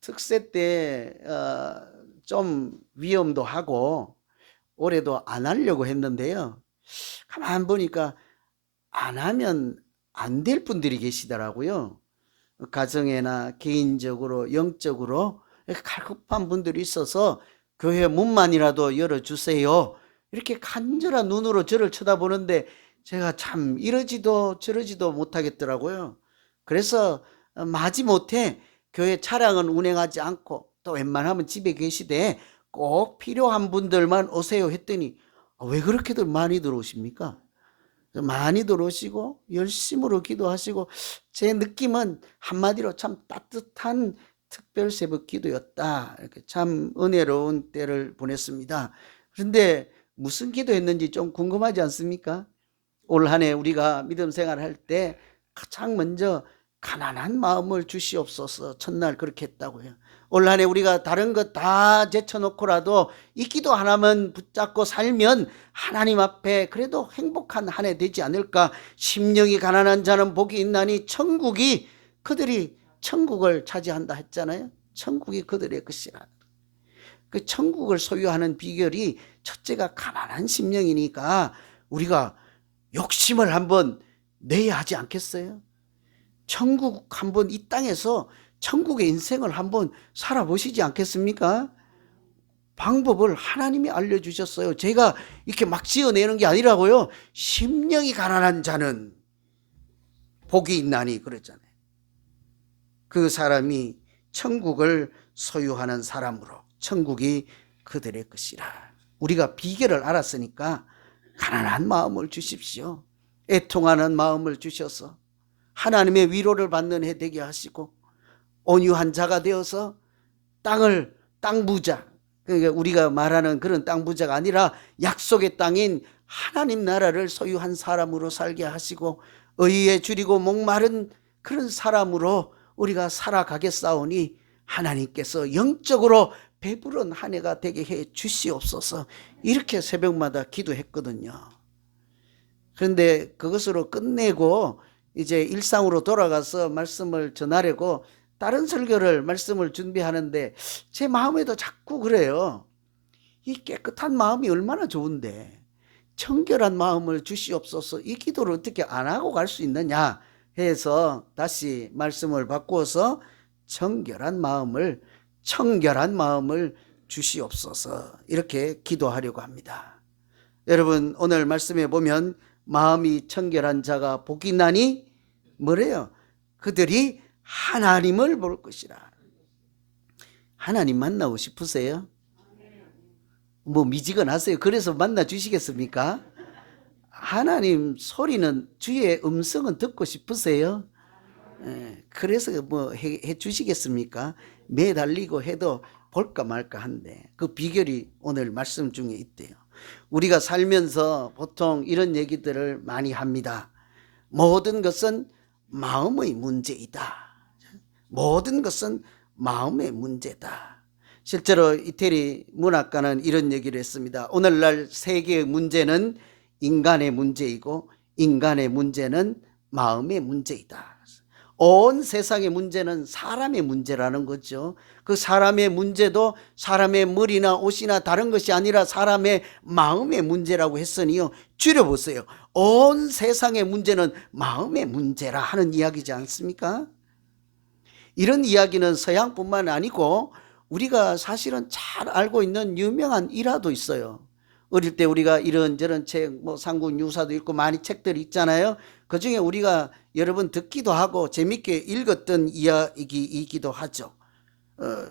특세 때 좀 위험도 하고 올해도 안 하려고 했는데요. 가만 보니까 안 하면 안 될 분들이 계시더라고요. 가정에나 개인적으로 영적으로 이렇게 갈급한 분들이 있어서 교회 문만이라도 열어주세요. 이렇게 간절한 눈으로 저를 쳐다보는데 제가 참 이러지도 저러지도 못하겠더라고요. 그래서 마지못해 교회 차량은 운행하지 않고 또 웬만하면 집에 계시되 꼭 필요한 분들만 오세요 했더니 왜 그렇게들 많이 들어오십니까? 많이 들어오시고 열심으로 기도하시고 제 느낌은 한마디로 참 따뜻한 특별 새벽 기도였다. 이렇게 참 은혜로운 때를 보냈습니다. 그런데 무슨 기도했는지 좀 궁금하지 않습니까? 올 한 해 우리가 믿음 생활할 때 가장 먼저 가난한 마음을 주시옵소서 첫날 그렇게 했다고요. 올 한 해 우리가 다른 것 다 제쳐놓고라도 이 기도 하나만 붙잡고 살면 하나님 앞에 그래도 행복한 한 해 되지 않을까. 심령이 가난한 자는 복이 있나니 천국이 그들이 천국을 차지한다 했잖아요. 천국이 그들의 것이라. 그 천국을 소유하는 비결이 첫째가 가난한 심령이니까 우리가 욕심을 한번 내야 하지 않겠어요? 천국 한번 이 땅에서 천국의 인생을 한번 살아보시지 않겠습니까? 방법을 하나님이 알려주셨어요. 제가 이렇게 막 지어내는 게 아니라고요. 심령이 가난한 자는 복이 있나니 그랬잖아요. 그 사람이 천국을 소유하는 사람으로 천국이 그들의 것이라. 우리가 비결을 알았으니까 가난한 마음을 주십시오. 애통하는 마음을 주셔서 하나님의 위로를 받는 해 되게 하시고 온유한 자가 되어서 땅 부자, 그러니까 우리가 말하는 그런 땅 부자가 아니라 약속의 땅인 하나님 나라를 소유한 사람으로 살게 하시고 의에 줄이고 목마른 그런 사람으로 우리가 살아가겠사오니 하나님께서 영적으로 배부른 한 해가 되게 해 주시옵소서. 이렇게 새벽마다 기도했거든요. 그런데 그것으로 끝내고 이제 일상으로 돌아가서 말씀을 전하려고 다른 설교를 말씀을 준비하는데 제 마음에도 자꾸 그래요. 이 깨끗한 마음이 얼마나 좋은데 청결한 마음을 주시옵소서. 이 기도를 어떻게 안 하고 갈 수 있느냐 해서 다시 말씀을 바꾸어서 청결한 마음을 주시옵소서 이렇게 기도하려고 합니다. 여러분 오늘 말씀에 보면 마음이 청결한 자가 복이 나니 뭐래요? 그들이 하나님을 볼 것이라. 하나님 만나고 싶으세요? 뭐 미지근하세요? 그래서 만나 주시겠습니까? 하나님 소리는 주의 음성은 듣고 싶으세요? 그래서 뭐 해 주시겠습니까? 매달리고 해도 볼까 말까 한데 그 비결이 오늘 말씀 중에 있대요. 우리가 살면서 보통 이런 얘기들을 많이 합니다. 모든 것은 마음의 문제이다. 모든 것은 마음의 문제다. 실제로 이태리 문학가는 이런 얘기를 했습니다. 오늘날 세계의 문제는 인간의 문제이고 인간의 문제는 마음의 문제이다. 온 세상의 문제는 사람의 문제라는 거죠. 그 사람의 문제도 사람의 머리나 옷이나 다른 것이 아니라 사람의 마음의 문제라고 했으니요. 줄여보세요. 온 세상의 문제는 마음의 문제라 하는 이야기지 않습니까? 이런 이야기는 서양뿐만 아니고 우리가 사실은 잘 알고 있는 유명한 일화도 있어요. 어릴 때 우리가 이런저런 책, 뭐 상군 유사도 있고 많이 책들이 있잖아요. 그 중에 우리가 여러 번 듣기도 하고 재밌게 읽었던 이야기이기도 하죠.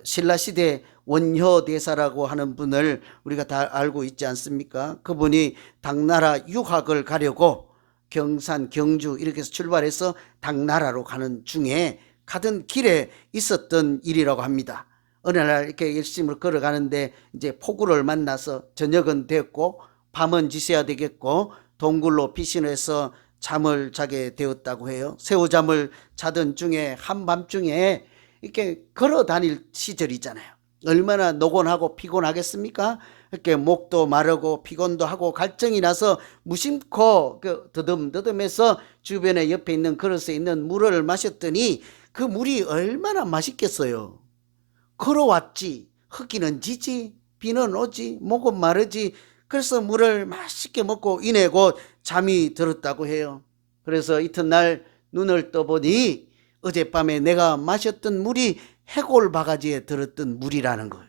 신라시대 원효대사라고 하는 분을 우리가 다 알고 있지 않습니까? 그분이 당나라 유학을 가려고 경산, 경주 이렇게 해서 출발해서 당나라로 가는 중에 가던 길에 있었던 일이라고 합니다. 어느 날 이렇게 열심히 걸어가는데 이제 폭우를 만나서 저녁은 됐고 밤은 지새야 되겠고 동굴로 피신해서 잠을 자게 되었다고 해요. 새우잠을 자던 중에 한밤중에 이렇게 걸어 다닐 시절이잖아요. 얼마나 노곤하고 피곤하겠습니까? 이렇게 목도 마르고 피곤도 하고 갈증이 나서 무심코 더듬더듬해서 주변에 옆에 있는 그릇에 있는 물을 마셨더니 그 물이 얼마나 맛있겠어요. 걸어왔지. 흙기는 지지, 비는 오지, 목은 마르지. 그래서 물을 맛있게 먹고 이내 곧 잠이 들었다고 해요. 그래서 이튿날 눈을 떠보니 어젯밤에 내가 마셨던 물이 해골 바가지에 들었던 물이라는 거예요.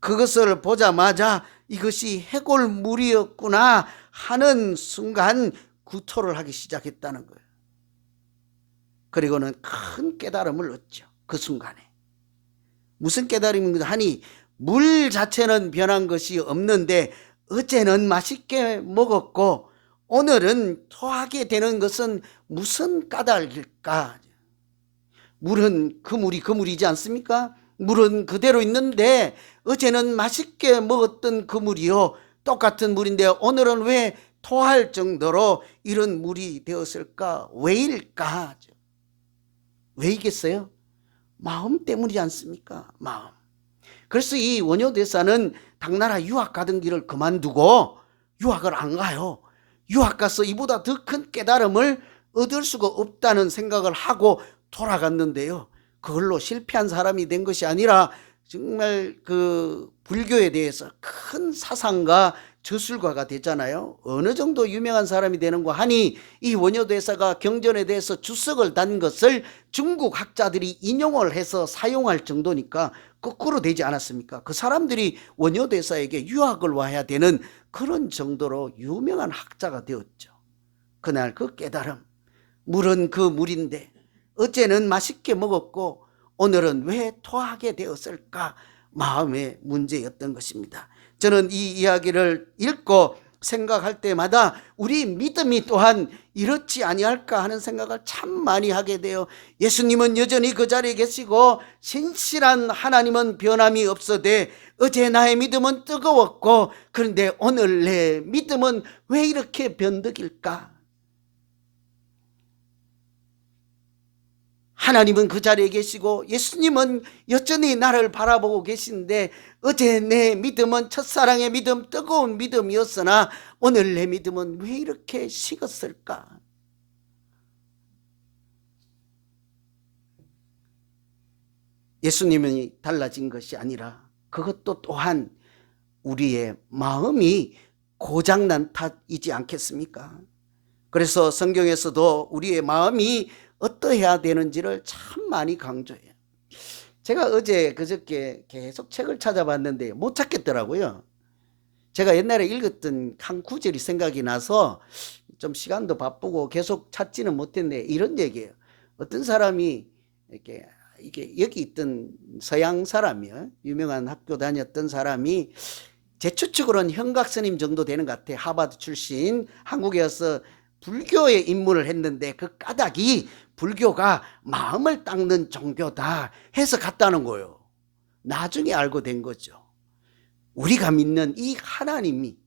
그것을 보자마자 이것이 해골 물이었구나 하는 순간 구토를 하기 시작했다는 거예요. 그리고는 큰 깨달음을 얻죠. 그 순간에. 무슨 깨달음인가 하니 물 자체는 변한 것이 없는데 어제는 맛있게 먹었고 오늘은 토하게 되는 것은 무슨 까닭일까? 물은 그 물이지 않습니까? 물은 그대로 있는데 어제는 맛있게 먹었던 그 물이요, 똑같은 물인데 오늘은 왜 토할 정도로 이런 물이 되었을까? 왜일까? 왜이겠어요? 마음 때문이지 않습니까? 마음. 그래서 이 원효대사는 당나라 유학 가던 길을 그만두고 유학을 안 가요. 유학 가서 이보다 더 큰 깨달음을 얻을 수가 없다는 생각을 하고 돌아갔는데요. 그걸로 실패한 사람이 된 것이 아니라 정말 그 불교에 대해서 큰 사상가 저술가가 됐잖아요. 어느 정도 유명한 사람이 되는 거 하니 이 원효대사가 경전에 대해서 주석을 단 것을 중국 학자들이 인용을 해서 사용할 정도니까 거꾸로 되지 않았습니까? 그 사람들이 원효대사에게 유학을 와야 되는 그런 정도로 유명한 학자가 되었죠. 그날 그 깨달음, 물은 그 물인데 어제는 맛있게 먹었고 오늘은 왜 토하게 되었을까? 마음의 문제였던 것입니다. 저는 이 이야기를 읽고 생각할 때마다 우리 믿음이 또한 이렇지 아니할까 하는 생각을 참 많이 하게 돼요. 예수님은 여전히 그 자리에 계시고 신실한 하나님은 변함이 없어되 어제 나의 믿음은 뜨거웠고 그런데 오늘 내 믿음은 왜 이렇게 변덕일까? 하나님은 그 자리에 계시고 예수님은 여전히 나를 바라보고 계신데 어제 내 믿음은 첫사랑의 믿음, 뜨거운 믿음이었으나 오늘 내 믿음은 왜 이렇게 식었을까? 예수님이 달라진 것이 아니라 그것도 또한 우리의 마음이 고장난 탓이지 않겠습니까? 그래서 성경에서도 우리의 마음이 어떠해야 되는지를 참 많이 강조해요. 제가 어제 그저께 계속 책을 찾아봤는데 못 찾겠더라고요. 제가 옛날에 읽었던 한 구절이 생각이 나서 좀 시간도 바쁘고 계속 찾지는 못했는데 이런 얘기예요. 어떤 사람이 이게 여기 있던 서양 사람이요, 유명한 학교 다녔던 사람이 제 추측으로는 현각 스님 정도 되는 것 같아요. 하버드 출신, 한국에 와서 불교에 입문을 했는데 그 까닭이 불교가 마음을 닦는 종교다 해서 갔다는 거예요. 나중에 알고 된 거죠. 우리가 믿는 이 하나님이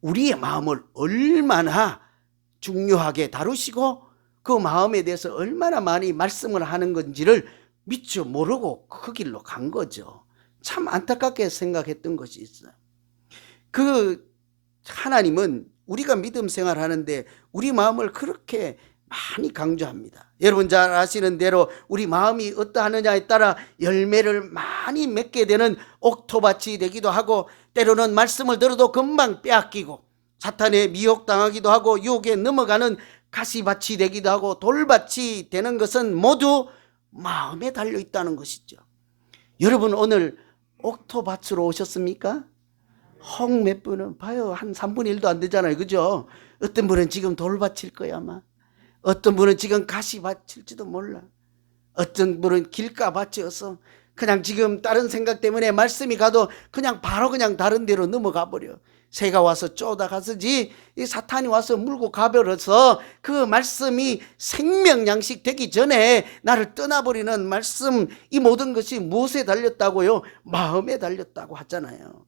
우리의 마음을 얼마나 중요하게 다루시고 그 마음에 대해서 얼마나 많이 말씀을 하는 건지를 미처 모르고 그 길로 간 거죠. 참 안타깝게 생각했던 것이 있어요. 그 하나님은 우리가 믿음 생활하는데 우리 마음을 그렇게 많이 강조합니다. 여러분 잘 아시는 대로 우리 마음이 어떠하느냐에 따라 열매를 많이 맺게 되는 옥토밭이 되기도 하고 때로는 말씀을 들어도 금방 빼앗기고 사탄에 미혹당하기도 하고 유혹에 넘어가는 가시밭이 되기도 하고 돌밭이 되는 것은 모두 마음에 달려있다는 것이죠. 여러분 오늘 옥토밭으로 오셨습니까? 혹 몇 분은 봐요. 한 3분의 1도 안 되잖아요. 그죠? 어떤 분은 지금 돌밭일 거야 아마. 어떤 분은 지금 가시밭일지도 몰라. 어떤 분은 길가밭이어서 그냥 지금 다른 생각 때문에 말씀이 가도 그냥 바로 그냥 다른 데로 넘어가 버려. 새가 와서 쫓아가서지 이 사탄이 와서 물고 가버려서 그 말씀이 생명양식 되기 전에 나를 떠나버리는 말씀, 이 모든 것이 무엇에 달렸다고요? 마음에 달렸다고 하잖아요.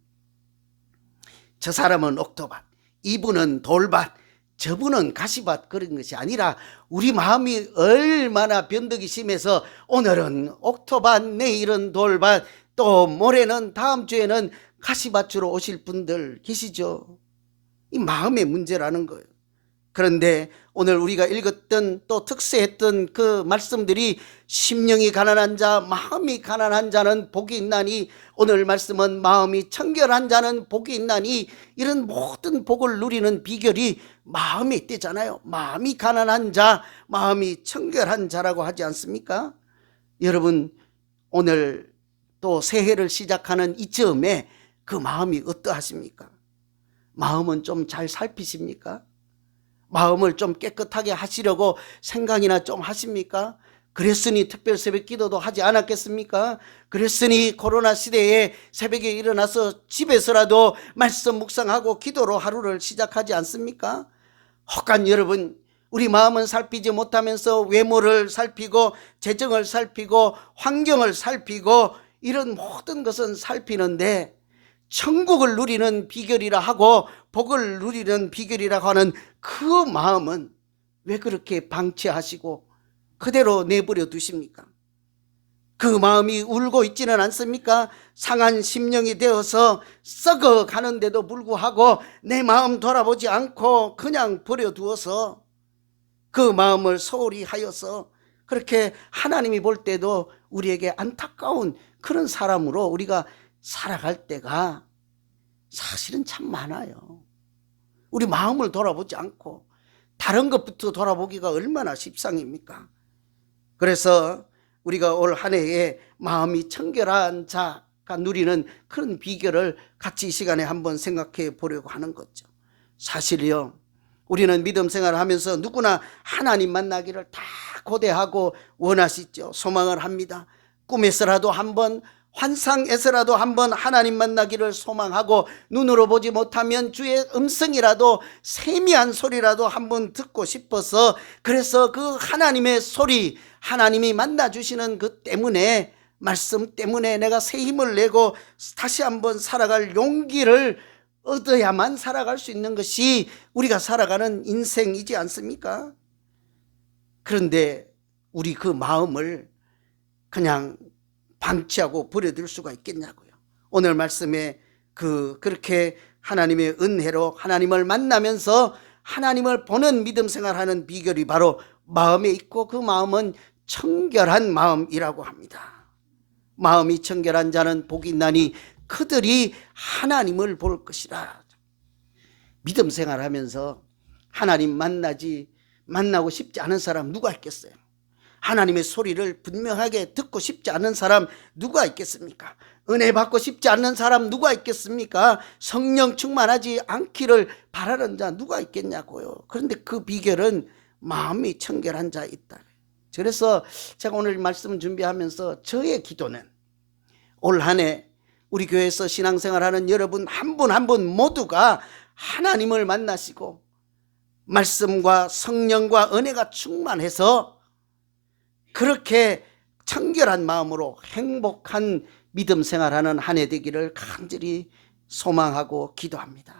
저 사람은 옥토밭, 이분은 돌밭, 저분은 가시밭, 그런 것이 아니라 우리 마음이 얼마나 변덕이 심해서 오늘은 옥토밭, 내일은 돌밭, 또 모레는 다음 주에는 가시밭으로 오실 분들 계시죠? 이 마음의 문제라는 거예요. 그런데 오늘 우리가 읽었던 또 특세했던 그 말씀들이 심령이 가난한 자, 마음이 가난한 자는 복이 있나니, 오늘 말씀은 마음이 청결한 자는 복이 있나니, 이런 모든 복을 누리는 비결이 마음에 있대잖아요. 마음이 가난한 자, 마음이 청결한 자라고 하지 않습니까? 여러분, 오늘 또 새해를 시작하는 이쯤에 그 마음이 어떠하십니까? 마음은 좀 잘 살피십니까? 마음을 좀 깨끗하게 하시려고 생각이나 좀 하십니까? 그랬으니 특별 새벽 기도도 하지 않았겠습니까? 그랬으니 코로나 시대에 새벽에 일어나서 집에서라도 말씀 묵상하고 기도로 하루를 시작하지 않습니까? 혹한 여러분, 우리 마음은 살피지 못하면서 외모를 살피고 재정을 살피고 환경을 살피고 이런 모든 것은 살피는데, 천국을 누리는 비결이라 하고 복을 누리는 비결이라고 하는 그 마음은 왜 그렇게 방치하시고 그대로 내버려 두십니까? 그 마음이 울고 있지는 않습니까? 상한 심령이 되어서 썩어 가는데도 불구하고 내 마음 돌아보지 않고 그냥 버려두어서 그 마음을 소홀히 하여서 그렇게 하나님이 볼 때도 우리에게 안타까운 그런 사람으로 우리가 살아갈 때가 사실은 참 많아요. 우리 마음을 돌아보지 않고 다른 것부터 돌아보기가 얼마나 십상입니까? 그래서 우리가 올 한 해에 마음이 청결한 자가 누리는 그런 비결을 같이 이 시간에 한번 생각해 보려고 하는 거죠. 사실요, 우리는 믿음 생활을 하면서 누구나 하나님 만나기를 다 고대하고 원하시죠. 소망을 합니다. 꿈에서라도 한번, 환상에서라도 한번 하나님 만나기를 소망하고, 눈으로 보지 못하면 주의 음성이라도 세미한 소리라도 한번 듣고 싶어서, 그래서 그 하나님의 소리, 하나님이 만나주시는 그 때문에, 말씀 때문에 내가 새 힘을 내고 다시 한번 살아갈 용기를 얻어야만 살아갈 수 있는 것이 우리가 살아가는 인생이지 않습니까? 그런데 우리 그 마음을 그냥 방치하고 버려둘 수가 있겠냐고요. 오늘 말씀에 그렇게 하나님의 은혜로 하나님을 만나면서 하나님을 보는 믿음 생활하는 비결이 바로 마음에 있고, 그 마음은 청결한 마음이라고 합니다. 마음이 청결한 자는 복이 있나니 그들이 하나님을 볼 것이라. 믿음 생활하면서 하나님 만나고 싶지 않은 사람 누가 있겠어요? 하나님의 소리를 분명하게 듣고 싶지 않은 사람 누가 있겠습니까? 은혜 받고 싶지 않는 사람 누가 있겠습니까? 성령 충만하지 않기를 바라는 자 누가 있겠냐고요. 그런데 그 비결은 마음이 청결한 자 있다. 그래서 제가 오늘 말씀 준비하면서 저의 기도는 올 한 해 우리 교회에서 신앙생활하는 여러분 한 분 한 분 모두가 하나님을 만나시고 말씀과 성령과 은혜가 충만해서 그렇게 청결한 마음으로 행복한 믿음 생활하는 한 해 되기를 간절히 소망하고 기도합니다.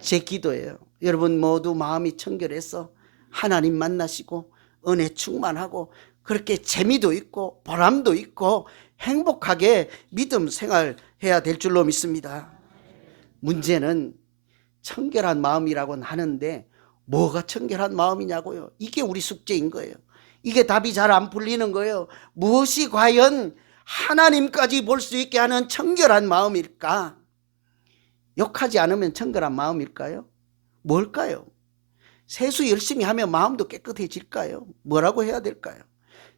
제 기도예요. 여러분 모두 마음이 청결해서 하나님 만나시고 은혜 충만하고 그렇게 재미도 있고 보람도 있고 행복하게 믿음 생활해야 될 줄로 믿습니다. 문제는 청결한 마음이라고는 하는데 뭐가 청결한 마음이냐고요. 이게 우리 숙제인 거예요. 이게 답이 잘 안 풀리는 거예요. 무엇이 과연 하나님까지 볼 수 있게 하는 청결한 마음일까? 욕하지 않으면 청결한 마음일까요? 뭘까요? 세수 열심히 하면 마음도 깨끗해질까요? 뭐라고 해야 될까요?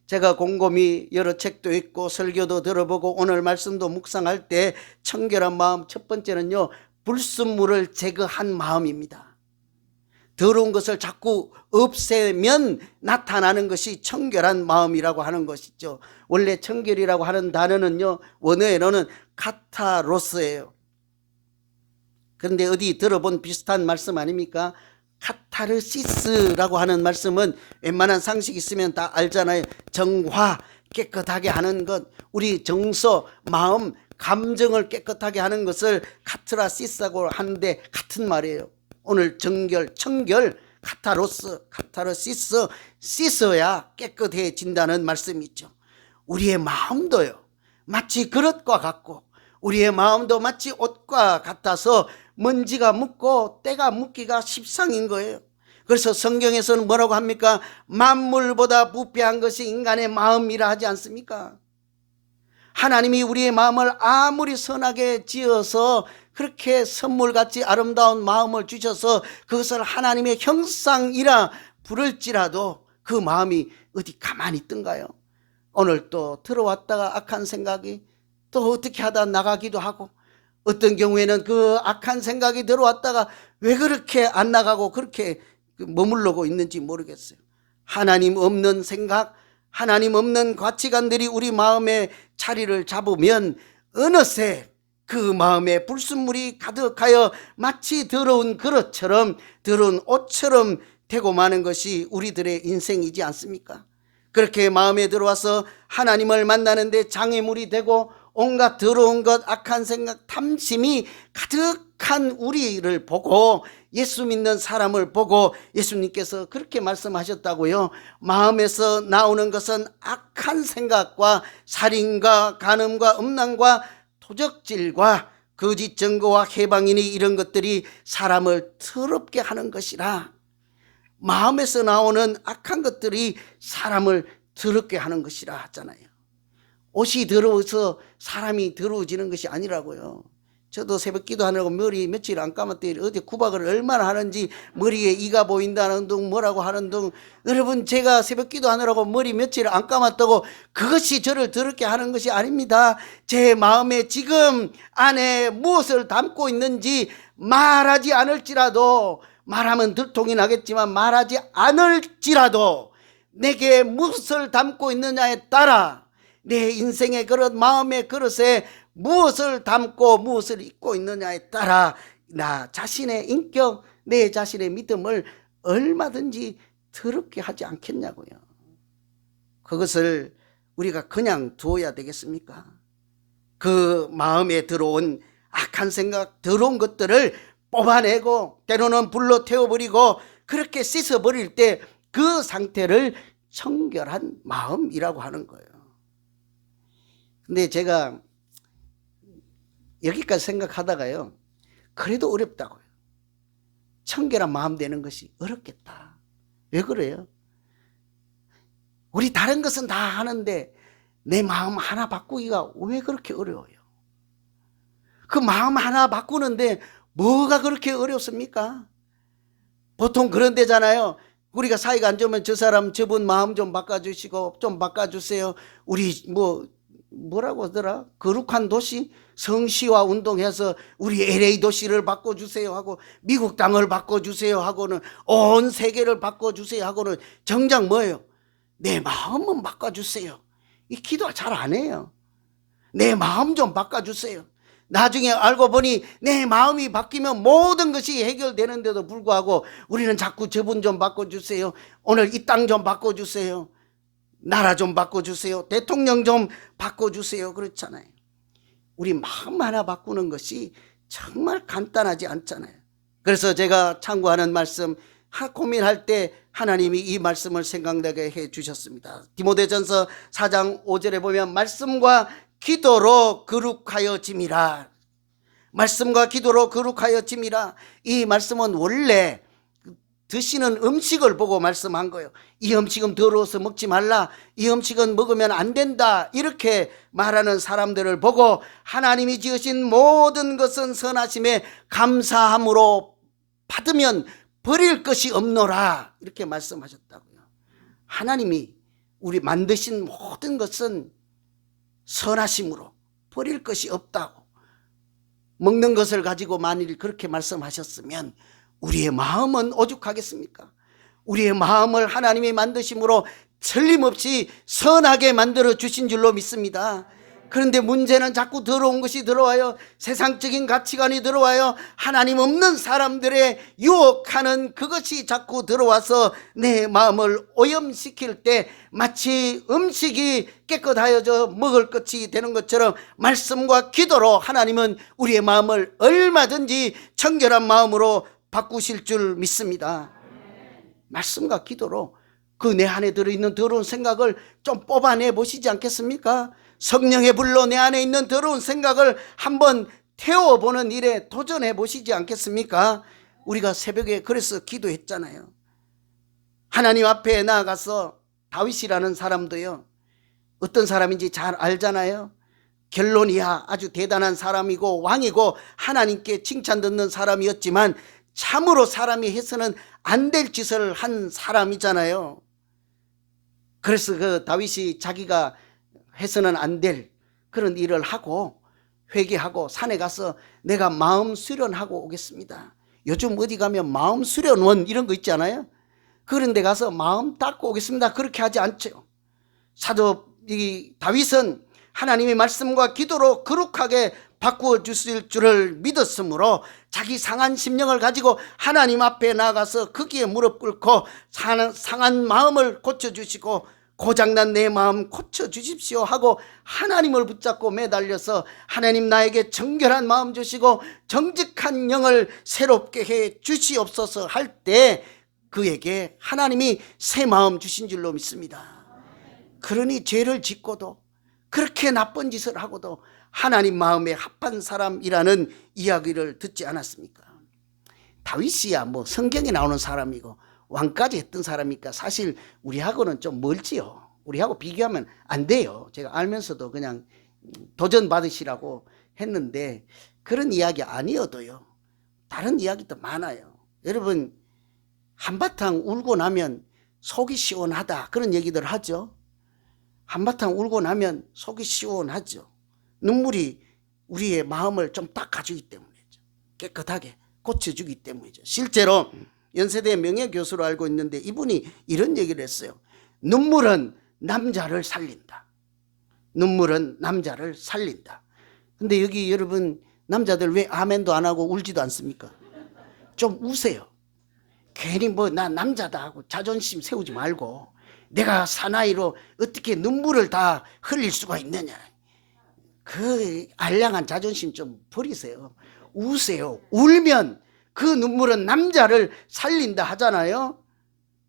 제가 곰곰이 여러 책도 읽고 설교도 들어보고 오늘 말씀도 묵상할 때 청결한 마음, 첫 번째는요, 불순물을 제거한 마음입니다. 더러운 것을 자꾸 없애면 나타나는 것이 청결한 마음이라고 하는 것이죠. 원래 청결이라고 하는 단어는요, 원어에는 카타로스예요. 그런데 어디 들어본 비슷한 말씀 아닙니까? 카타르시스라고 하는 말씀은 웬만한 상식 있으면 다 알잖아요. 정화, 깨끗하게 하는 것, 우리 정서, 마음, 감정을 깨끗하게 하는 것을 카트라시스라고 하는데 같은 말이에요. 오늘 정결, 청결, 카타르시스, 씻어야 깨끗해진다는 말씀이 있죠. 우리의 마음도요, 마치 그릇과 같고 우리의 마음도 마치 옷과 같아서 먼지가 묻고 때가 묻기가 십상인 거예요. 그래서 성경에서는 뭐라고 합니까? 만물보다 부패한 것이 인간의 마음이라 하지 않습니까? 하나님이 우리의 마음을 아무리 선하게 지어서 그렇게 선물같이 아름다운 마음을 주셔서 그것을 하나님의 형상이라 부를지라도 그 마음이 어디 가만히 있던가요? 오늘 또 들어왔다가 악한 생각이 또 어떻게 하다 나가기도 하고, 어떤 경우에는 그 악한 생각이 들어왔다가 왜 그렇게 안 나가고 그렇게 머물러고 있는지 모르겠어요. 하나님 없는 생각, 하나님 없는 가치관들이 우리 마음에 자리를 잡으면 어느새 그 마음에 불순물이 가득하여 마치 더러운 그릇처럼, 더러운 옷처럼 되고 마는 것이 우리들의 인생이지 않습니까? 그렇게 마음에 들어와서 하나님을 만나는데 장애물이 되고 온갖 더러운 것, 악한 생각, 탐심이 가득한 우리를 보고, 예수 믿는 사람을 보고 예수님께서 그렇게 말씀하셨다고요. 마음에서 나오는 것은 악한 생각과 살인과 간음과 음란과 도적질과 거짓 증거와 해방이니 이런 것들이 사람을 더럽게 하는 것이라. 마음에서 나오는 악한 것들이 사람을 더럽게 하는 것이라 하잖아요. 옷이 더러워서 사람이 더러워지는 것이 아니라고요. 저도 새벽 기도하느라고 머리 며칠 안 감았더니 어제 구박을 얼마나 하는지, 머리에 이가 보인다는 둥 뭐라고 하는 둥. 여러분, 제가 새벽 기도하느라고 머리 며칠 안 감았다고 그것이 저를 더럽게 하는 것이 아닙니다. 제 마음에 지금 안에 무엇을 담고 있는지 말하지 않을지라도, 말하면 들통이 나겠지만 말하지 않을지라도 내게 무엇을 담고 있느냐에 따라 내 인생의 그릇, 마음의 그릇에 무엇을 담고 무엇을 잊고 있느냐에 따라 나 자신의 인격, 내 자신의 믿음을 얼마든지 더럽게 하지 않겠냐고요. 그것을 우리가 그냥 두어야 되겠습니까? 그 마음에 들어온 악한 생각, 더러운 것들을 뽑아내고 때로는 불로 태워버리고 그렇게 씻어버릴 때 그 상태를 청결한 마음이라고 하는 거예요. 근데 제가 여기까지 생각하다가요, 그래도 어렵다고요. 청결한 마음 되는 것이 어렵겠다. 왜 그래요? 우리 다른 것은 다 하는데 내 마음 하나 바꾸기가 왜 그렇게 어려워요? 그 마음 하나 바꾸는데 뭐가 그렇게 어렵습니까? 보통 그런 데잖아요. 우리가 사이가 안 좋으면 저 사람 저분 마음 좀 바꿔주시고 좀 바꿔주세요. 우리 뭐라고 하더라? 거룩한 도시 성시와 운동해서 우리 LA 도시를 바꿔주세요 하고, 미국 땅을 바꿔주세요 하고는, 온 세계를 바꿔주세요 하고는 정작 뭐예요? 내 마음은 바꿔주세요. 이 기도 잘 안 해요. 내 마음 좀 바꿔주세요. 나중에 알고 보니 내 마음이 바뀌면 모든 것이 해결되는데도 불구하고 우리는 자꾸 저분 좀 바꿔주세요, 오늘 이 땅 좀 바꿔주세요, 나라 좀 바꿔주세요, 대통령 좀 바꿔주세요, 그렇잖아요. 우리 마음 하나 바꾸는 것이 정말 간단하지 않잖아요. 그래서 제가 참고하는 말씀, 고민할 때 하나님이 이 말씀을 생각나게 해 주셨습니다. 디모데전서 4장 5절에 보면 말씀과 기도로 거룩하여짐이라. 말씀과 기도로 거룩하여짐이라. 이 말씀은 원래 드시는 음식을 보고 말씀한 거예요. 이 음식은 더러워서 먹지 말라, 이 음식은 먹으면 안 된다, 이렇게 말하는 사람들을 보고 하나님이 지으신 모든 것은 선하심에 감사함으로 받으면 버릴 것이 없노라, 이렇게 말씀하셨다고요. 하나님이 우리 만드신 모든 것은 선하심으로 버릴 것이 없다고. 먹는 것을 가지고 만일 그렇게 말씀하셨으면 우리의 마음은 오죽하겠습니까? 우리의 마음을 하나님이 만드심으로 틀림없이 선하게 만들어 주신 줄로 믿습니다. 그런데 문제는 자꾸 더러운 것이 들어와요. 세상적인 가치관이 들어와요. 하나님 없는 사람들의 유혹하는 그것이 자꾸 들어와서 내 마음을 오염시킬 때 마치 음식이 깨끗하여져 먹을 것이 되는 것처럼 말씀과 기도로 하나님은 우리의 마음을 얼마든지 청결한 마음으로 바꾸실 줄 믿습니다. 말씀과 기도로 그 내 안에 들어있는 더러운 생각을 좀 뽑아내 보시지 않겠습니까? 성령의 불로 내 안에 있는 더러운 생각을 한번 태워보는 일에 도전해 보시지 않겠습니까? 우리가 새벽에 그래서 기도했잖아요. 하나님 앞에 나아가서 다윗이라는 사람도요, 어떤 사람인지 잘 알잖아요. 결론이야 아주 대단한 사람이고 왕이고 하나님께 칭찬 듣는 사람이었지만 참으로 사람이 해서는 안 될 짓을 한 사람이잖아요. 그래서 그 다윗이 자기가 해서는 안 될 그런 일을 하고 회개하고 산에 가서 내가 마음 수련하고 오겠습니다. 요즘 어디 가면 마음 수련원 이런 거 있잖아요. 그런 데 가서 마음 닦고 오겠습니다. 그렇게 하지 않죠. 사도 이 다윗은 하나님의 말씀과 기도로 거룩하게 바꾸어 주실 줄을 믿었으므로 자기 상한 심령을 가지고 하나님 앞에 나가서 거기에 무릎 꿇고 상한 마음을 고쳐주시고 고장난 내 마음 고쳐주십시오 하고 하나님을 붙잡고 매달려서 하나님 나에게 정결한 마음 주시고 정직한 영을 새롭게 해 주시옵소서 할 때 그에게 하나님이 새 마음 주신 줄로 믿습니다. 그러니 죄를 짓고도 그렇게 나쁜 짓을 하고도 하나님 마음에 합한 사람이라는 이야기를 듣지 않았습니까? 다윗이야 뭐 성경에 나오는 사람이고 왕까지 했던 사람이니까 사실 우리하고는 좀 멀지요. 우리하고 비교하면 안 돼요. 제가 알면서도 그냥 도전 받으시라고 했는데 그런 이야기 아니어도요, 다른 이야기도 많아요. 여러분, 한바탕 울고 나면 속이 시원하다 그런 얘기들 하죠. 한바탕 울고 나면 속이 시원하죠. 눈물이 우리의 마음을 좀 닦아주기 때문이죠. 깨끗하게 고쳐주기 때문이죠. 실제로 연세대 명예교수로 알고 있는데 이분이 이런 얘기를 했어요. 눈물은 남자를 살린다. 눈물은 남자를 살린다. 근데 여기 여러분 남자들 왜 아멘도 안 하고 울지도 않습니까? 좀 우세요. 괜히 뭐 나 남자다 하고 자존심 세우지 말고 내가 사나이로 어떻게 눈물을 다 흘릴 수가 있느냐. 그 알량한 자존심 좀 버리세요. 우세요. 울면 그 눈물은 남자를 살린다 하잖아요.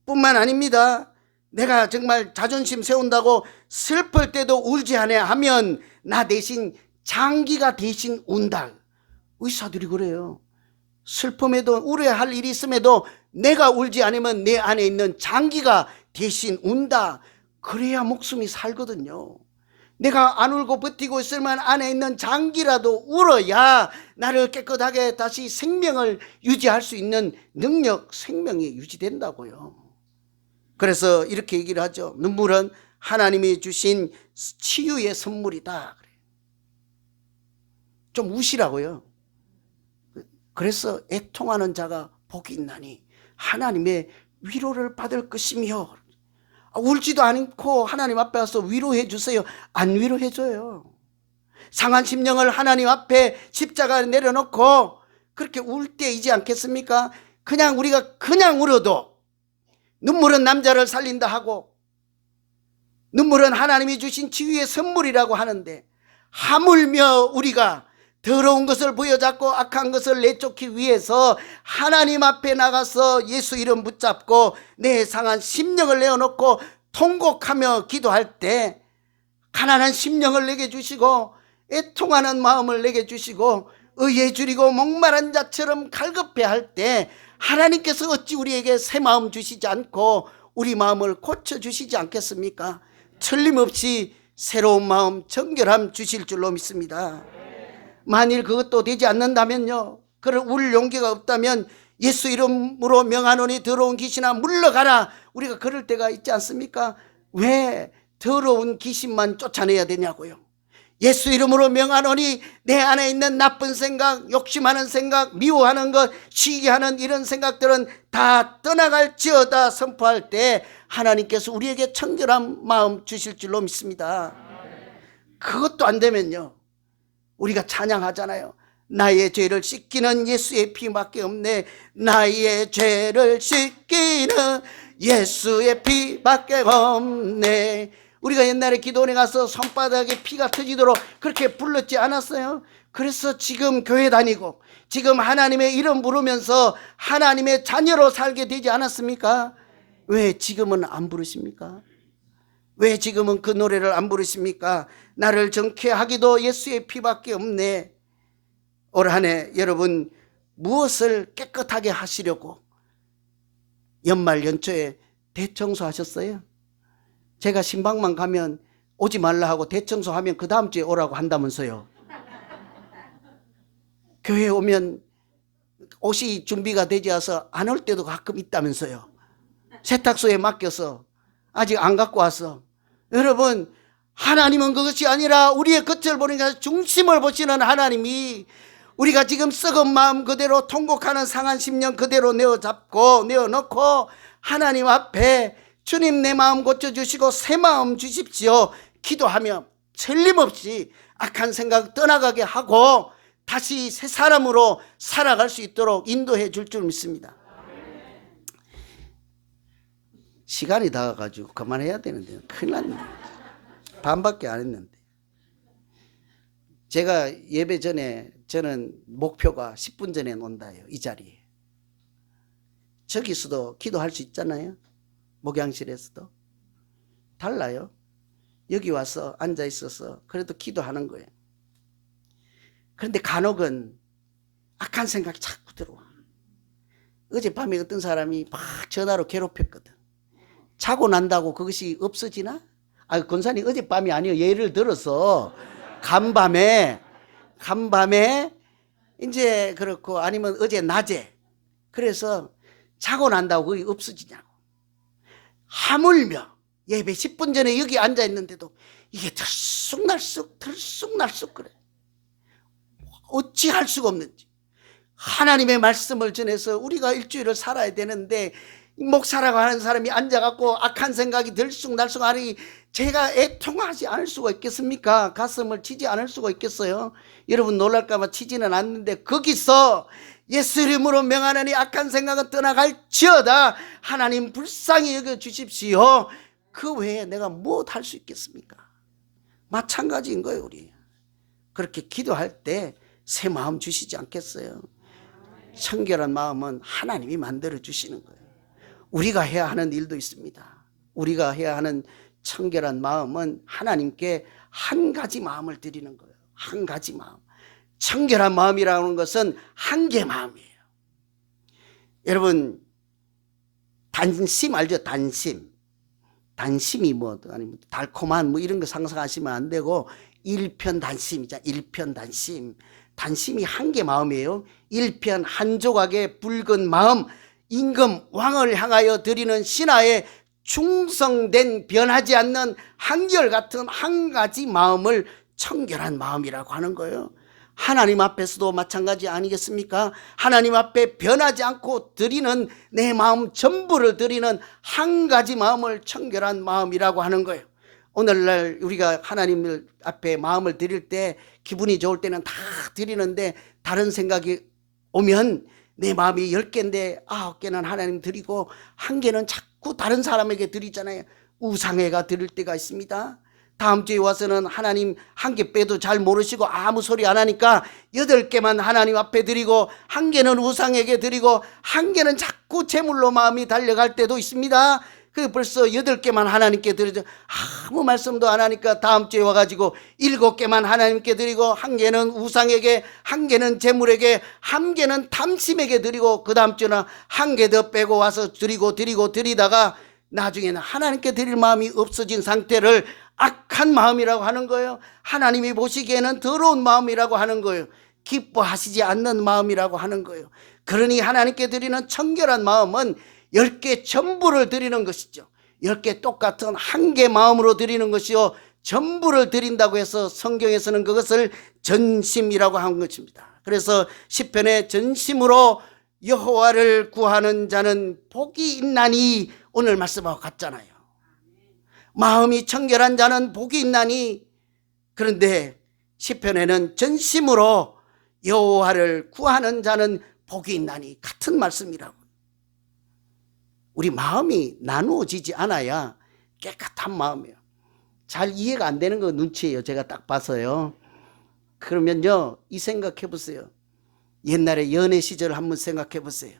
뿐만 아닙니다. 내가 정말 자존심 세운다고 슬플 때도 울지 않아야 하면 나 대신 장기가 대신 운다. 의사들이 그래요. 슬픔에도 울어야 할 일이 있음에도 내가 울지 않으면 내 안에 있는 장기가 대신 운다. 그래야 목숨이 살거든요. 내가 안 울고 버티고 있으면 안에 있는 장기라도 울어야 나를 깨끗하게 다시 생명을 유지할 수 있는 능력, 생명이 유지된다고요. 그래서 이렇게 얘기를 하죠. 눈물은 하나님이 주신 치유의 선물이다. 좀 우시라고요. 그래서 애통하는 자가 복이 있나니 하나님의 위로를 받을 것이며, 울지도 않고 하나님 앞에 와서 위로해 주세요. 안 위로해 줘요. 상한 심령을 하나님 앞에 십자가에 내려놓고 그렇게 울 때이지 않겠습니까? 그냥 우리가 그냥 울어도 눈물은 남자를 살린다 하고 눈물은 하나님이 주신 치유의 선물이라고 하는데, 하물며 우리가 더러운 것을 부여잡고 악한 것을 내쫓기 위해서 하나님 앞에 나가서 예수 이름 붙잡고 내 상한 심령을 내어놓고 통곡하며 기도할 때 가난한 심령을 내게 주시고 애통하는 마음을 내게 주시고 의에 줄이고 목마른 자처럼 갈급해 할 때 하나님께서 어찌 우리에게 새 마음 주시지 않고 우리 마음을 고쳐주시지 않겠습니까? 틀림없이 새로운 마음, 정결함 주실 줄로 믿습니다. 만일 그것도 되지 않는다면요, 그럴 울 용기가 없다면 예수 이름으로 명하노니 더러운 귀신아 물러가라. 우리가 그럴 때가 있지 않습니까? 왜 더러운 귀신만 쫓아내야 되냐고요. 예수 이름으로 명하노니 내 안에 있는 나쁜 생각, 욕심하는 생각, 미워하는 것, 시기하는 이런 생각들은 다 떠나갈지어다 선포할 때 하나님께서 우리에게 청결한 마음 주실 줄로 믿습니다. 그것도 안 되면요, 우리가 찬양하잖아요. 나의 죄를 씻기는 예수의 피밖에 없네. 나의 죄를 씻기는 예수의 피밖에 없네. 우리가 옛날에 기도원에 가서 손바닥에 피가 터지도록 그렇게 불렀지 않았어요? 그래서 지금 교회 다니고 지금 하나님의 이름 부르면서 하나님의 자녀로 살게 되지 않았습니까? 왜 지금은 안 부르십니까? 왜 지금은 그 노래를 안 부르십니까? 나를 정케하기도 예수의 피밖에 없네. 올 한 해 여러분 무엇을 깨끗하게 하시려고 연말 연초에 대청소 하셨어요? 제가 신방만 가면 오지 말라 하고 대청소하면 그 다음 주에 오라고 한다면서요. 교회 오면 옷이 준비가 되지 않아서 안 올 때도 가끔 있다면서요. 세탁소에 맡겨서 아직 안 갖고 와서. 여러분, 하나님은 그것이 아니라 우리의 겉을 보니까 중심을 보시는 하나님이 우리가 지금 썩은 마음 그대로 통곡하는 상한 심령 그대로 내어잡고 내어놓고 하나님 앞에 주님 내 마음 고쳐주시고 새 마음 주십시오 기도하며 틀림없이 악한 생각 떠나가게 하고 다시 새 사람으로 살아갈 수 있도록 인도해 줄 줄 믿습니다. 시간이 다가가지고 그만해야 되는데 큰일 났네. 반밖에 안 했는데. 제가 예배 전에 저는 목표가 10분 전에 논다요. 이 자리에. 저기서도 기도할 수 있잖아요. 목양실에서도. 달라요. 여기 와서 앉아 있어서 그래도 기도하는 거예요. 그런데 간혹은 악한 생각이 자꾸 들어와. 어젯밤에 어떤 사람이 막 전화로 괴롭혔거든. 자고 난다고 그것이 없어지나? 권사님 어젯밤이 아니요. 예를 들어서 간밤에 이제 그렇고 아니면 어제 낮에 그래서 자고 난다고 그게 없어지냐고. 하물며 예배 10분 전에 여기 앉아 있는데도 이게 들쑥날쑥 그래. 어찌할 수가 없는지. 하나님의 말씀을 전해서 우리가 일주일을 살아야 되는데 목사라고 하는 사람이 앉아갖고 악한 생각이 들쑥날쑥 하니 제가 애통하지 않을 수가 있겠습니까? 가슴을 치지 않을 수가 있겠어요? 여러분 놀랄까봐 치지는 않는데 거기서 예수 이름으로 명하노니 악한 생각은 떠나갈지어다. 하나님 불쌍히 여겨주십시오. 그 외에 내가 무엇 할 수 있겠습니까? 마찬가지인 거예요. 우리 그렇게 기도할 때 새 마음 주시지 않겠어요? 청결한 마음은 하나님이 만들어 주시는 거예요. 우리가 해야 하는 일도 있습니다. 우리가 해야 하는 청결한 마음은 하나님께 한 가지 마음을 드리는 거예요. 한 가지 마음. 청결한 마음이라는 것은 한 개 마음이에요. 여러분 단심 알죠? 단심이 뭐 아니면 달콤한 뭐 이런 거 상상하시면 안 되고 일편단심이잖아. 일편단심. 단심이 한 개 마음이에요. 일편 한 조각의 붉은 마음, 임금 왕을 향하여 드리는 신하의 충성된 변하지 않는 한결같은 한 가지 마음을 청결한 마음이라고 하는 거예요. 하나님 앞에서도 마찬가지 아니겠습니까? 하나님 앞에 변하지 않고 드리는 내 마음 전부를 드리는 한 가지 마음을 청결한 마음이라고 하는 거예요. 오늘날 우리가 하나님 앞에 마음을 드릴 때 기분이 좋을 때는 다 드리는데 다른 생각이 오면 내 마음이 10개인데 9개는 하나님 드리고 1개는 자꾸 다른 사람에게 드리잖아요. 우상에가 드릴 때가 있습니다. 다음 주에 와서는 하나님 1개 빼도 잘 모르시고 아무 소리 안 하니까 8개만 하나님 앞에 드리고 1개는 우상에게 드리고 1개는 자꾸 제물로 마음이 달려갈 때도 있습니다. 그 벌써 8개만 하나님께 드리죠. 아무 말씀도 안 하니까 다음 주에 와가지고 7개만 하나님께 드리고 1개는 우상에게 1개는 제물에게 1개는 탐심에게 드리고 그 다음 주는 1개 더 빼고 와서 드리다가 나중에는 하나님께 드릴 마음이 없어진 상태를 악한 마음이라고 하는 거예요. 하나님이 보시기에는 더러운 마음이라고 하는 거예요. 기뻐하시지 않는 마음이라고 하는 거예요. 그러니 하나님께 드리는 청결한 마음은 10개 전부를 드리는 것이죠. 10개 똑같은 1개 마음으로 드리는 것이요 전부를 드린다고 해서 성경에서는 그것을 전심이라고 한 것입니다. 그래서 시편에 전심으로 여호와를 구하는 자는 복이 있나니 오늘 말씀하고 같잖아요. 마음이 청결한 자는 복이 있나니. 그런데 시편에는 전심으로 여호와를 구하는 자는 복이 있나니 같은 말씀이라고. 우리 마음이 나누어지지 않아야 깨끗한 마음이에요. 잘 이해가 안 되는 거 눈치예요. 제가 딱 봐서요. 그러면요 이 생각해 보세요. 옛날에 연애 시절을 한번 생각해 보세요.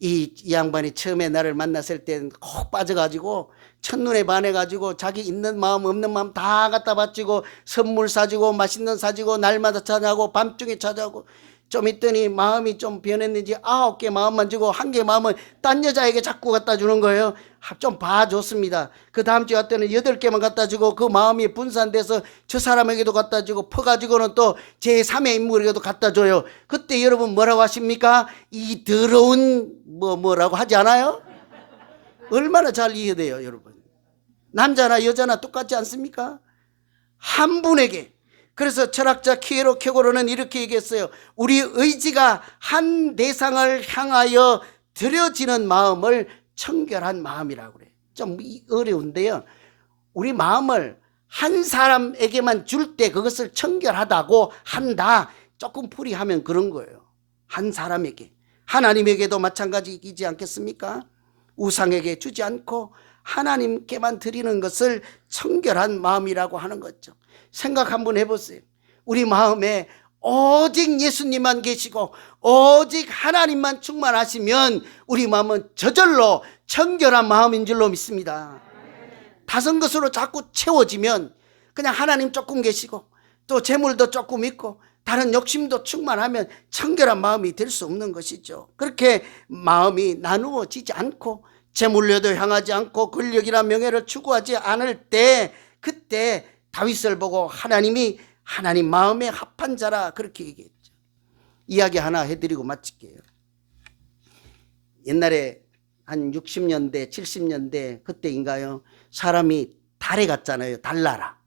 이 양반이 처음에 나를 만났을 때는 콕 빠져가지고 첫눈에 반해가지고 자기 있는 마음 없는 마음 다 갖다 바치고 선물 사주고 맛있는 사주고 날마다 찾아오고 밤중에 찾아오고 좀 있더니 마음이 좀 변했는지 9개 마음만 주고 1개 마음은 딴 여자에게 자꾸 갖다 주는 거예요. 좀 봐줬습니다. 그 다음 주에 왔더니 8개만 갖다 주고 그 마음이 분산돼서 저 사람에게도 갖다 주고 퍼가지고는 또 제3의 인물에게도 갖다 줘요. 그때 여러분 뭐라고 하십니까? 이 더러운 뭐라고 하지 않아요? 얼마나 잘 이해돼요, 여러분. 남자나 여자나 똑같지 않습니까? 한 분에게. 그래서 철학자 키에로 켜고로는 이렇게 얘기했어요. 우리 의지가 한 대상을 향하여 들여지는 마음을 청결한 마음이라고 그래요. 좀 어려운데요. 우리 마음을 한 사람에게만 줄 때 그것을 청결하다고 한다. 조금 풀이하면 그런 거예요. 한 사람에게. 하나님에게도 마찬가지이지 않겠습니까? 우상에게 주지 않고 하나님께만 드리는 것을 청결한 마음이라고 하는 거죠. 생각 한번 해보세요. 우리 마음에 오직 예수님만 계시고 오직 하나님만 충만하시면 우리 마음은 저절로 청결한 마음인 줄로 믿습니다. 다른 것으로 자꾸 채워지면 그냥 하나님 조금 계시고 또 재물도 조금 있고 다른 욕심도 충만하면 청결한 마음이 될 수 없는 것이죠. 그렇게 마음이 나누어지지 않고 재물로도 향하지 않고 권력이나 명예를 추구하지 않을 때 그때 다윗을 보고 하나님이 하나님 마음에 합한 자라 그렇게 얘기했죠. 이야기 하나 해드리고 마칠게요. 옛날에 한 60년대 70년대 그때인가요? 사람이 달에 갔잖아요. 달나라.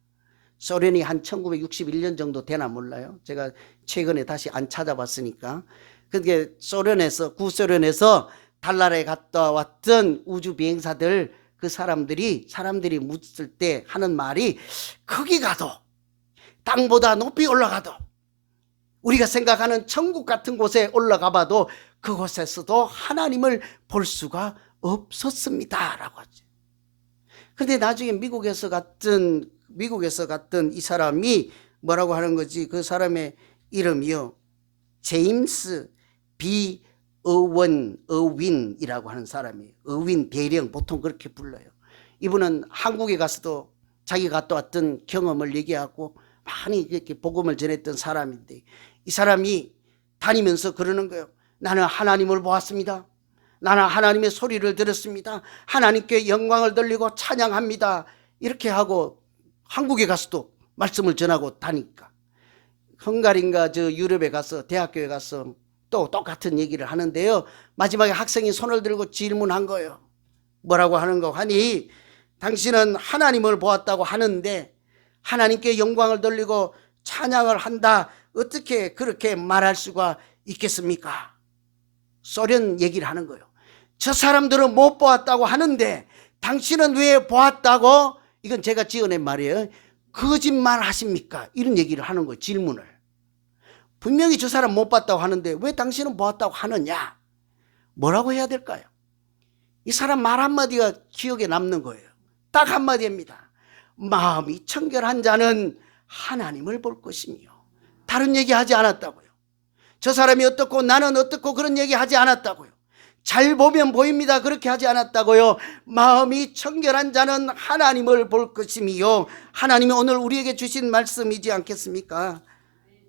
소련이 한 1961년 정도 되나 몰라요. 제가 최근에 다시 안 찾아봤으니까. 그게 소련에서 구소련에서 달나라에 갔다 왔던 우주 비행사들 그 사람들이 묻을 때 하는 말이 거기 가도 땅보다 높이 올라가도 우리가 생각하는 천국 같은 곳에 올라가 봐도 그곳에서도 하나님을 볼 수가 없었습니다 라고 하죠. 근데 나중에 미국에서 갔던 이 사람이 뭐라고 하는 거지? 그 사람의 이름이요 제임스 B 어윈이라고 하는 사람이에요. 어윈 대령 보통 그렇게 불러요. 이분은 한국에 가서도 자기가 갔다 왔던 경험을 얘기하고 많이 이렇게 복음을 전했던 사람인데 이 사람이 다니면서 그러는 거예요. 나는 하나님을 보았습니다. 나는 하나님의 소리를 들었습니다. 하나님께 영광을 돌리고 찬양합니다. 이렇게 하고 한국에 가서도 말씀을 전하고 다니까 헝가리인가 저 유럽에 가서 대학교에 가서 또 똑같은 얘기를 하는데요. 마지막에 학생이 손을 들고 질문한 거예요. 뭐라고 하는 거 하니 당신은 하나님을 보았다고 하는데 하나님께 영광을 돌리고 찬양을 한다. 어떻게 그렇게 말할 수가 있겠습니까? 소련 얘기를 하는 거예요. 저 사람들은 못 보았다고 하는데 당신은 왜 보았다고? 이건 제가 지어낸 말이에요. 거짓말 하십니까? 이런 얘기를 하는 거예요. 질문을. 분명히 저 사람 못 봤다고 하는데 왜 당신은 보았다고 하느냐? 뭐라고 해야 될까요? 이 사람 말 한마디가 기억에 남는 거예요. 딱 한마디입니다. 마음이 청결한 자는 하나님을 볼 것이며 다른 얘기하지 않았다고요. 저 사람이 어떻고 나는 어떻고 그런 얘기하지 않았다고요. 잘 보면 보입니다. 그렇게 하지 않았다고요. 마음이 청결한 자는 하나님을 볼 것이며 하나님이 오늘 우리에게 주신 말씀이지 않겠습니까?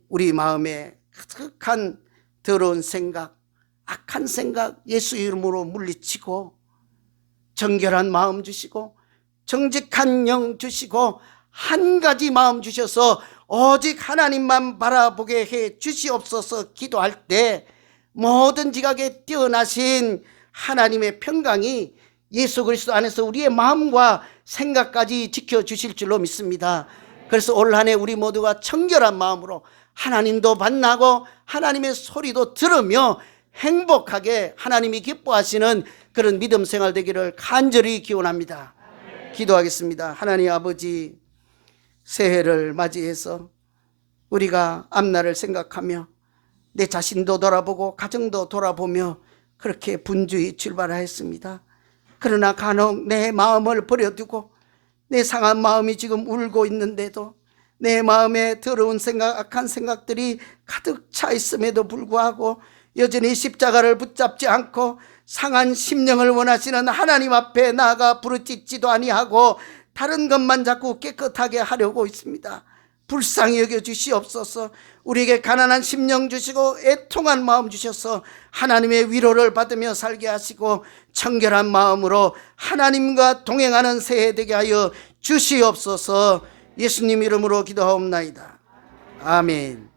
우리 마음에 가득한 더러운 생각, 악한 생각 예수 이름으로 물리치고 정결한 마음 주시고 정직한 영 주시고 한 가지 마음 주셔서 오직 하나님만 바라보게 해 주시옵소서 기도할 때 모든 지각에 뛰어나신 하나님의 평강이 예수 그리스도 안에서 우리의 마음과 생각까지 지켜주실 줄로 믿습니다. 그래서 올 한 해 우리 모두가 청결한 마음으로 하나님도 만나고 하나님의 소리도 들으며 행복하게 하나님이 기뻐하시는 그런 믿음 생활 되기를 간절히 기원합니다. 기도하겠습니다. 하나님 아버지, 새해를 맞이해서 우리가 앞날을 생각하며 내 자신도 돌아보고 가정도 돌아보며 그렇게 분주히 출발하였습니다. 그러나 간혹 내 마음을 버려두고 내 상한 마음이 지금 울고 있는데도 내 마음에 더러운 생각, 악한 생각들이 가득 차 있음에도 불구하고 여전히 십자가를 붙잡지 않고 상한 심령을 원하시는 하나님 앞에 나아가 부르짖지도 아니하고 다른 것만 자꾸 깨끗하게 하려고 있습니다. 불쌍히 여겨 주시옵소서. 우리에게 가난한 심령 주시고 애통한 마음 주셔서 하나님의 위로를 받으며 살게 하시고 청결한 마음으로 하나님과 동행하는 새해 되게 하여 주시옵소서. 예수님 이름으로 기도하옵나이다. 아멘.